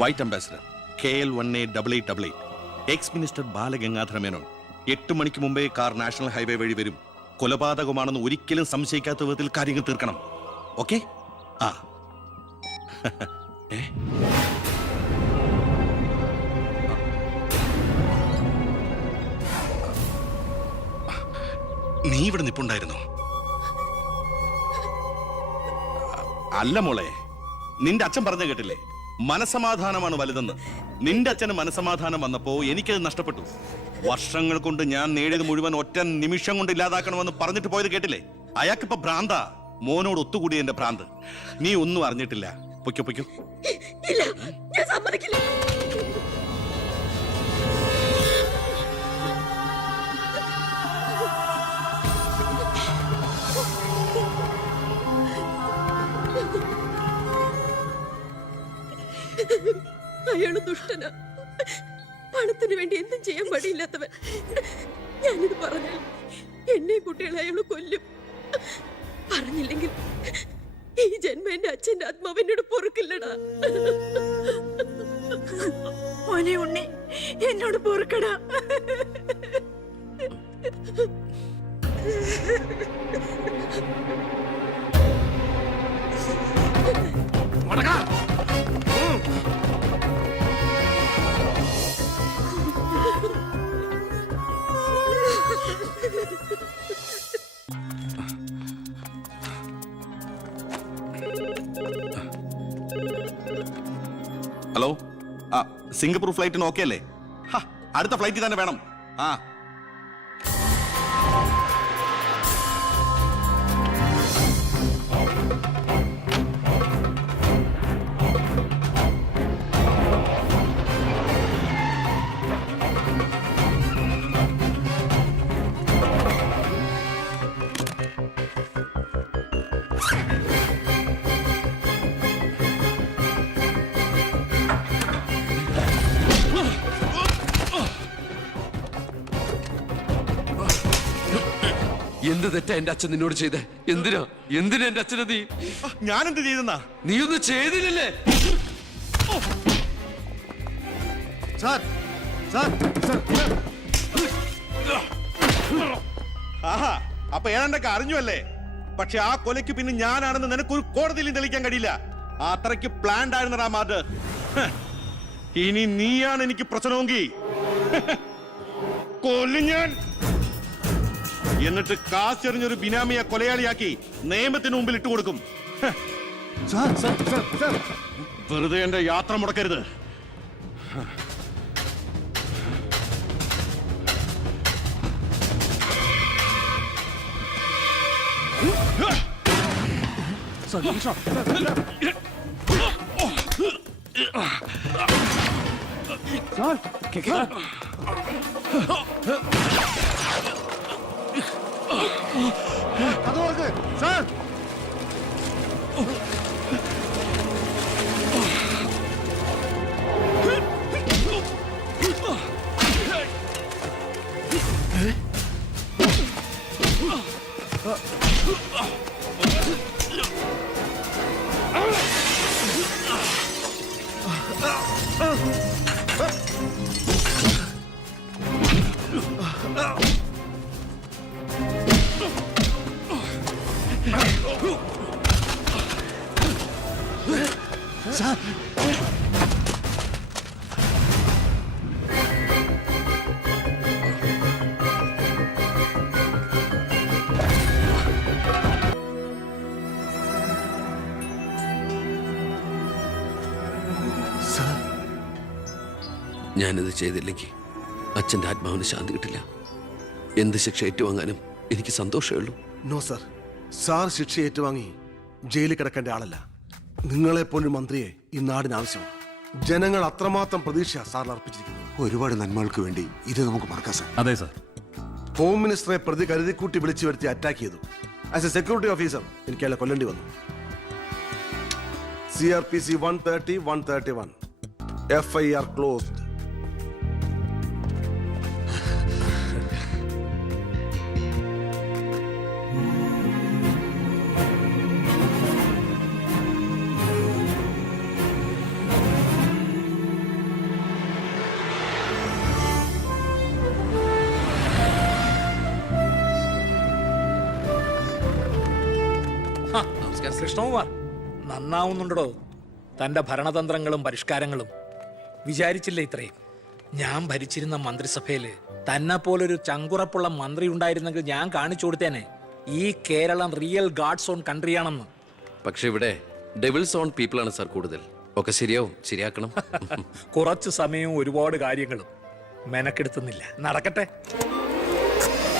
White ambassador KL188888 X minister Balagangadhara Menon 8 മണിക്ക് മുമ്പേ car national highway വഴി വരും. കൊലപാതകമാണെന്ന് ഒരിക്കലും സംശയിക്കാത്ത വിധത്തിൽ കാര്യങ്ങൾ തീർക്കണം. ഓക്കെ? ആ നീ ഇവിടെ നിപ്പുണ്ടായിരുന്നോ? അല്ല മോളെ, നിന്റെ അച്ഛൻ പറഞ്ഞു കേട്ടില്ലേ, മനസമാധാനമാണ് വലുതെന്ന്. നിന്റെ അച്ഛന് മനസമാധാനം വന്നപ്പോ എനിക്കത് നഷ്ടപ്പെട്ടു. വർഷങ്ങൾ കൊണ്ട് ഞാൻ നേടിയത് മുഴുവൻ ഒറ്റ നിമിഷം കൊണ്ട് ഇല്ലാതാക്കണമെന്ന് പറഞ്ഞിട്ട് പോയത് കേട്ടില്ലേ? അയാൾക്കിപ്പോ ഭ്രാന്ത, മോനോട് ഒത്തുകൂടി എന്റെ ഭ്രാന്ത്. നീ ഒന്നും അറിഞ്ഞിട്ടില്ല. പൊയ്ക്കോ പൊയ്ക്കോ. ഞാൻ സമ്മതിക്കില്ല. അയാള് ദുഷ്ടനാ, പണത്തിന് വേണ്ടി എന്തും ചെയ്യാൻ മടിയില്ലാത്തവൻ. ഞാനിത് പറഞ്ഞാൽ എന്നെ കുട്ടികളെ അയാള് കൊല്ലും. പറഞ്ഞില്ലെങ്കിൽ ഈ ജന്മം എന്റെ അച്ഛന്റെ ആത്മാവ് എന്നോട് പൊറുക്കില്ലടാ. മോനെ ഉണ്ണി, എന്നോട് പൊറുക്കടാ. ഹലോ, സിംഗപ്പൂർ ഫ്ലൈറ്റിന് ഓക്കെ അല്ലേ? അടുത്ത ഫ്ലൈറ്റിൽ തന്നെ വേണം. എന്ത് തെറ്റാ എന്റെ അച്ഛൻ നിന്നോട് ചെയ്തേ? എന്തിനാ എന്റെ അച്ഛനെ നീ? ഞാനെന്ത് ചെയ്തെന്നാ? നീ ഒന്നും ചെയ്തില്ലല്ലേ? ആഹാ, അപ്പൊ ഏതാണ്ടൊക്കെ അറിഞ്ഞു അല്ലേ? പക്ഷെ ആ കൊലയ്ക്ക് പിന്നെ ഞാനാണെന്ന് നിനക്കൊരു കോടതിയിലും തെളിയിക്കാൻ കഴിയില്ല. അത്രയ്ക്ക് പ്ലാൻഡ് ആയിരുന്നടാ മാത്. ഇനി നീയാണ് എനിക്ക് പ്രശ്നമെങ്കിൽ കൊല്ലും ഞാൻ. എന്നിട്ട് കാശെറിഞ്ഞൊരു ബിനാമിയെ കൊലയാളിയാക്കി നിയമത്തിന് മുമ്പിൽ ഇട്ടുകൊടുക്കും. വെറുതെ എന്റെ യാത്ര മുടക്കരുത്. ഞാനിത് ചെയ്തില്ലെങ്കിൽ അച്ഛൻ്റെ ആത്മാവിന് ശാന്തി കിട്ടില്ല. എന്ത് ശിക്ഷ ഏറ്റുവാങ്ങാനും എനിക്ക് സന്തോഷമേ ഉള്ളൂ. നോ സർ, സാർ ശിക്ഷ ഏറ്റുവാങ്ങി ജയിലിൽ കിടക്കേണ്ട ആളല്ല. നിങ്ങളെപ്പോലൊരു മന്ത്രിയെ ഈ നാടിന് ആവശ്യമാണ്. ജനങ്ങൾ അത്രമാത്രം പ്രതീക്ഷ സാറിന് അർപ്പിച്ചിരിക്കുന്നത്. ഒരുപാട് നന്മകൾക്ക് വേണ്ടി ഇത് നമുക്ക് മറക്കാം സാർ. അതെ സാർ. ഹോം മിനിസ്റ്ററെ പ്രതി കരുതിക്കൂട്ടി വിളിച്ചു വരുത്തി അറ്റാക്ക് ചെയ്തു. ആസ് എ സെക്യൂരിറ്റി ഓഫീസർ എനിക്ക് അയാളെ കൊല്ലേണ്ടി വന്നു. CRPC 130-131 FIR closed. കൃഷ്ണകുമാർ നന്നാവുന്നുണ്ടോ തന്റെ ഭരണതന്ത്രങ്ങളും പരിഷ്കാരങ്ങളും? വിചാരിച്ചില്ല ഇത്രയും. ഞാൻ ഭരിച്ചിരുന്ന മന്ത്രിസഭയില് തന്നെ പോലൊരു ചങ്കുറപ്പുള്ള മന്ത്രി ഉണ്ടായിരുന്നെങ്കിൽ ഞാൻ കാണിച്ചു കൊടുത്തേനെ ഈ കേരളം റിയൽ ഗാഡ്സ് ഓൺ കൺട്രിയാണെന്ന്. പക്ഷെ ഇവിടെ ഡെവിൾസ് ഓൺ പീപ്പിൾ ആണ് സാർ കൂടുതൽ. ഒക്കെ ശരിയാവും, ശരിയാക്കണം. കുറച്ചു സമയവും ഒരുപാട് കാര്യങ്ങളും മെനക്കെടുത്തുന്നില്ല. നടക്കട്ടെ.